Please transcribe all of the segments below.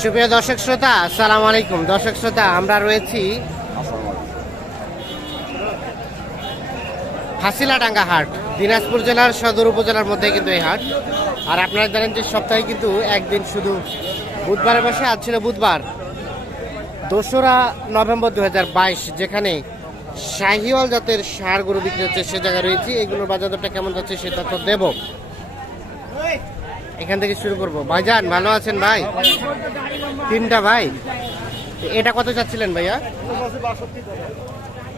সুপ্রিয় দর্শক শ্রোতা, আসসালামু আলাইকুম। দর্শক শ্রোতা, আমরা রয়েছি হাসিলাডাঙ্গা হাট, দিনাজপুর জেলার সদর উপজেলার মধ্যে কিন্তু এই হাট। আর আপনারা জানেন যে সপ্তাহে কিন্তু একদিন শুধু বুধবারের বসে, আজ ছিল বুধবার, দোসরা নভেম্বর দুই হাজার বাইশ, যেখানে শাহিওয়াল জাতের সার গরু বিক্রি হচ্ছে, সে জায়গায় রয়েছি। এগুলোর বাজার দরটা কেমন যাচ্ছে সেটা তো দেব। এখান থেকে শুরু করব। ভাইজান, ভালো আছেন ভাই? তিনটা ভাই? এটা কত চাচ্ছিলেন ভাইয়া?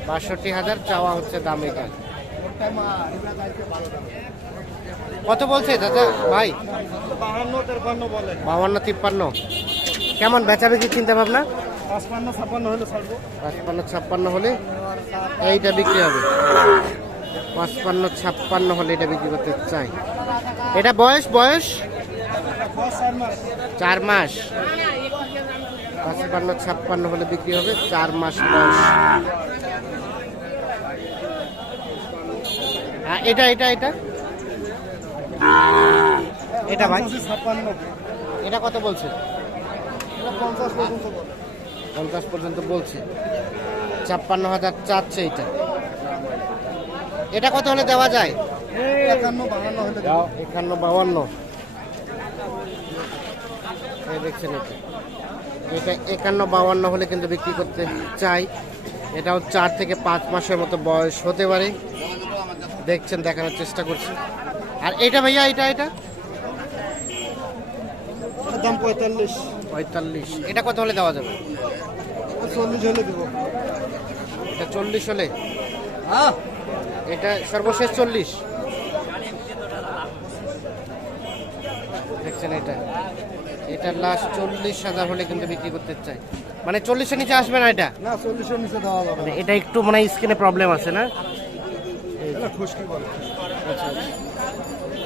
বাষট্টি হাজার, চাওয়া হচ্ছে দাম এটা। কত বলছে দাদা? ভাই? বাহান্ন, তিপ্পান্ন। কেমন বেচা বিক্রি চিন্তা ভাবনা? পাঁচপান্ন ছাপ্পান্ন হলে পাঁচপান্ন, ছাপ্পান্ন হলে এইটা বিক্রি হবে। পাঁচপান্ন, ছাপ্পান্ন হলে এটা বিক্রি করতে চাই। এটা বয়স বয়স? চার মাস। পাঁচপান্ন ছাপ্পান্ন হলে বিক্রি হবে চার মাস বয়স। এটা এটা এটা? এটা ভাই। ছাপ্পান্ন এটা কত বলছে? এটা পঞ্চাশ পর্যন্ত বলছে। ছাপ্পান্ন হাজার চাচ্ছে এটা। এটা কত হলে দেওয়া যায়? একান্ন বাহান্ন হলে একান্ন বাউান্ন এই দেখছেন এটা। এটা একান্ন বাউান্ন হলে কিন্তু বিক্রি করতে চাই। এটাও চার থেকে পাঁচ মাসের মতো বয়স হতে পারে। দেখছেন দেখানোর চেষ্টা করছি। আর এটা ভাইয়া এটা এটা? দাম পঁয়তাল্লিশ। পঁয়তাল্লিশ। এটা কত হলে দেওয়া যাবে? চল্লিশ হলে দেবো। এটা চল্লিশ হলে? হ্যাঁ। এটা সর্বশেষ চল্লিশ। দেখছেন এটা। এটা লাস্ট চল্লিশ হাজার হলে কিন্তু বিক্রি করতে চাই। মানে চল্লিশের নিচে আসবে না এটা? না চল্লিশের নিচে দেওয়া যাবে মানে না এটা একটু মানে স্কিনে প্রবলেম আছে না? আচ্ছা আচ্ছা।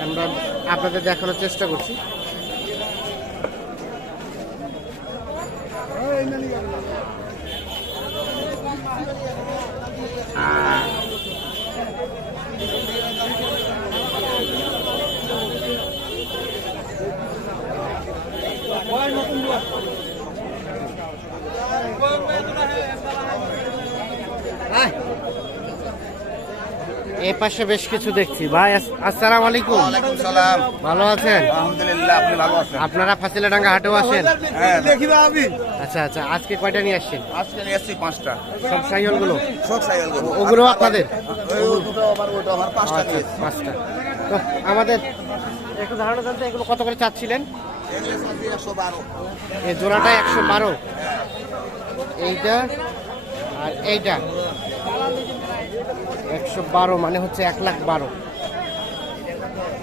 আমরা আপনাদের দেখানোর চেষ্টা করছি। নালি গাড়ি। এই পাশে বেশ কিছু দেখছি। ভাই আস- আসসালামু আলাইকুম। সালাম। ভালো আছেন? আলহামদুলিল্লাহ আপনি ভালো আছেন? আপনারা ফাঁসিলাডাঙ্গা হাটেও আসেন? হ্যাঁ আমি। আচ্ছা আচ্ছা আজকে কয়টা নিয়ে আসছেন? আজকে নিয়ে এসছি পাঁচটা। সব সাইকেল গরু ওগুলো আপনাদের? পাঁচটা আচ্ছা পাঁচটা। আমাদের একটু ধারণা জানতে এগুলো কত করে চাচ্ছিলেন? এই জোড়াটা একশো বারো। এইটা আর এইটা। একশো বারো মানে হচ্ছে এক লাখ বারো।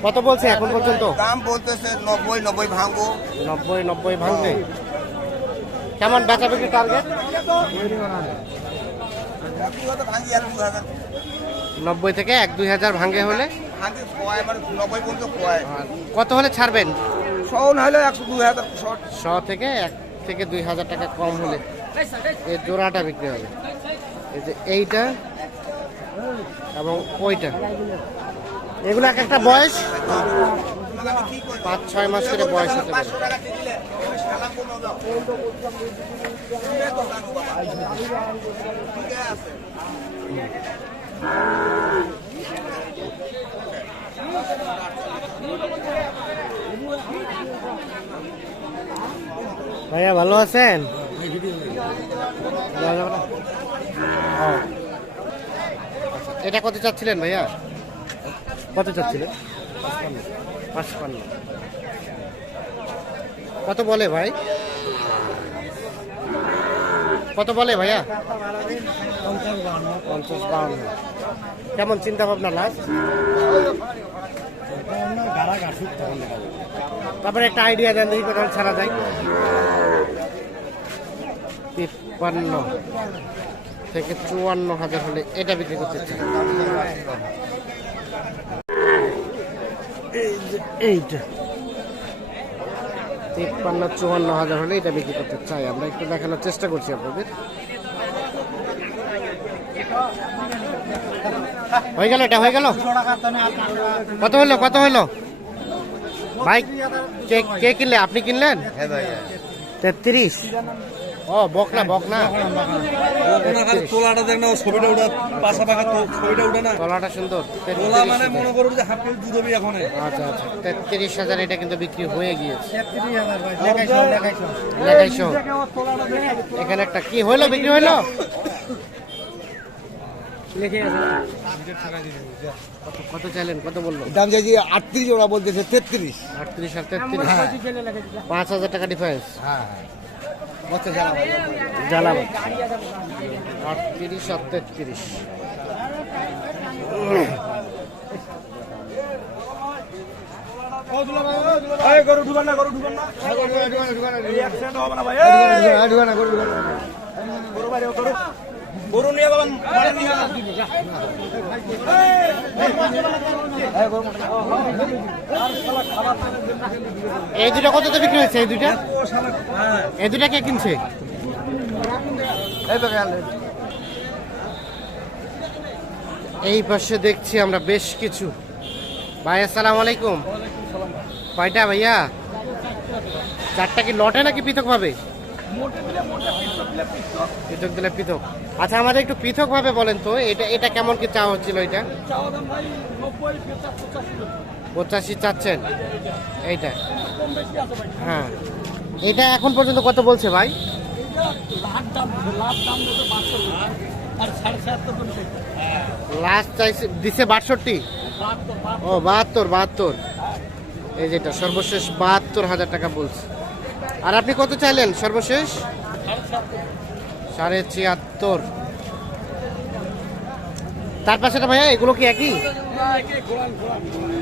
কত বলছে এখন পর্যন্ত? দাম বলতেছে নব্বই নব্বই ভাঙবো। নব্বই নব্বই ভাঙবে। কেমন বেচা বিক্রি টার্গেট নব্বই থেকে এক দুই হাজার ভাঙে হলে? মানে কত হলে ছাড়বেন? শোন হলে একশো দুই হাজার শ থেকে এক থেকে দুই হাজার টাকা কম হলে এই জোড়াটা বিক্রি হবে। এই যে এইটা এবং ওইটা। এগুলো এক একটা বয়স? পাঁচ ছয় মাস করে বয়স হতে পারে। ভাইয়া ভালো আছেন? এটা কত চাচ্ছিলেন ভাইয়া? কত চাচ্ছিলেন? পাঁচপান্ন। কত বলে ভাই? কত বলে ভাইয়া? পঞ্চাশ বাউন্ন কেমন চিন্তা ভাবনা লাস্ট? তারপরে একটা আইডিয়া দেন দেখি কোথাও ছাড়া যায়। তিপ্পান্ন থেকে চুয়ান্ন হাজার হলে এটা বিক্রি করতে চাই। তিপ্পান্ন, চুয়ান্ন হাজার হলে এটা বিক্রি করতে চাই। আমরা একটু দেখানোর চেষ্টা করছি আপনাদের। হয়ে গেল, এটা হয়ে গেল? কত হলো কত হলো? ভাই কে কে কিনলে? আপনি কিনলেন? হ্যাঁ তেত্রিশ। ও বকনা বকনা। তোলাটা দেখ না ছবিটা পাশাপাশি না। তলাটা সুন্দর তোলা মানে 33,000 মনে করুন যে হাফ কেজি দুধ হবে এখন আচ্ছা আচ্ছা তেত্রিশ হাজার এটা কিন্তু বিক্রি হয়ে গিয়েছে। এখানে একটা কি হইল বিক্রি হইল? কত- কত চাইলেন? কত বলল? দাম চাইছি আটত্রিশ ওরা বলতেছে তেত্রিশ। আটত্রিশ আর তেত্রিশ। পাঁচ হাজার টাকা ডিফারেন্স হ্যাঁ জানা জ্বালাবো আটত্রিশ আর তেত্রিশ। গরু ঢুকান না গরু ঢুকান না। এই accident হবে না গরু বাইরে গরু গরু নিয়ে যাবেন নিয়ে এই দুটা কততে বিক্রি হয়েছে? এই শালা হ্যাঁ। এই দুটা কে কিনছে? এই পাশে দেখছি আমরা বেশ কিছু। ভাই আসসালামু আলাইকুম। কয়টা ভাইয়া? চারটা কি লটে নাকি পৃথক ভাবে? পৃথক দিলে পৃথক। আচ্ছা আমাদের একটু পৃথক ভাবে বলেন তো এটা এটা কেমন কি চাওয়া হচ্ছিল এটা? পঁচাশি চাচ্ছেন? এইটা। হ্যাঁ। এটা এখন পর্যন্ত কত বলছে ভাই? লাস্ট চাইছে দিছে বাষট্টি? ও বাহাত্তর বাহাত্তর। এই যেটা সর্বশেষ বাহাত্তর হাজার টাকা বলছে। আর আপনি কত চাইলেন সর্বশেষ? সাড়ে ছিয়াত্তর। তার পাশেটা ভাইয়া, এগুলো কি একই?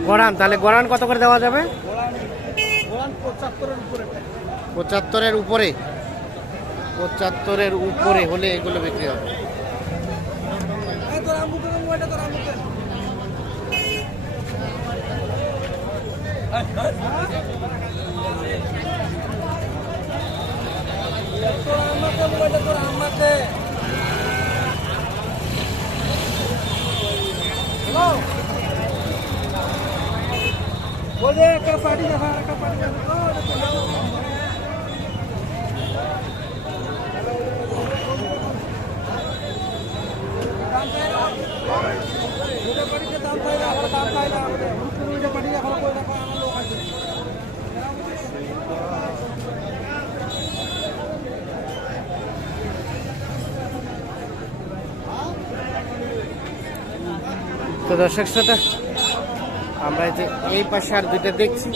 গড়ান, তাহলে গড়ান কত করে দেওয়া যাবে? পঁচাত্তরের উপরে। পঁচাত্তরের উপরে হলে এগুলো বিক্রি হবে। বলে একটা পার্টি দেখা একটা পার্টি দেখা দাম পাই না দাম পাই না ওইটা পার্টি এখন কই দেখা আমার লোক আছে তো দর্শক শ্রোতা, আমরা যে এই পাশে আর দুইটা দেখছি।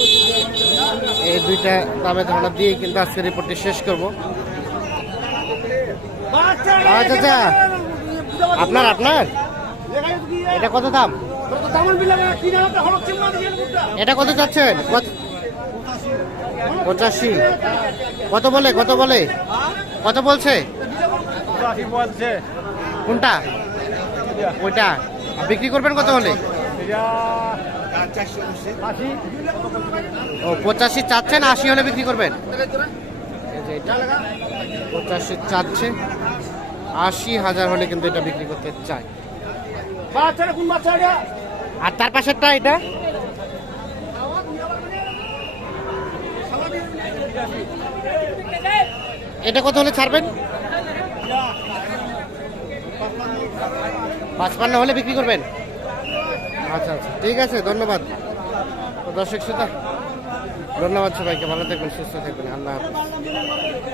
এই দুইটা দামে ধারণা দিয়ে কিন্তু আজকে রিপোর্টটি শেষ করব। আচ্ছা আপনার আপনার? এটা কত দাম? এটা কত চাচ্ছেন পঁচাশি। কত বলে কত বলে? কত বলছে? কোনটা? ওইটা। বিক্রি করবেন কত হলে? ও পঁচাশি চাচ্ছেন আশি হলে বিক্রি করবেন? পঁচাশি চাচ্ছে আশি হাজার হলে কিন্তু এটা বিক্রি করতে চাই আর তার পাশেরটা এটা? এটা কত হলে ছাড়বেন? পাঁচপান্ন হলে বিক্রি করবেন? আচ্ছা আচ্ছা। ঠিক আছে, ধন্যবাদ। দর্শক শ্রোতা, ধন্যবাদ সবাইকে। ভালো থাকবেন, সুস্থ থাকবেন। আল্লাহ হাফিজ।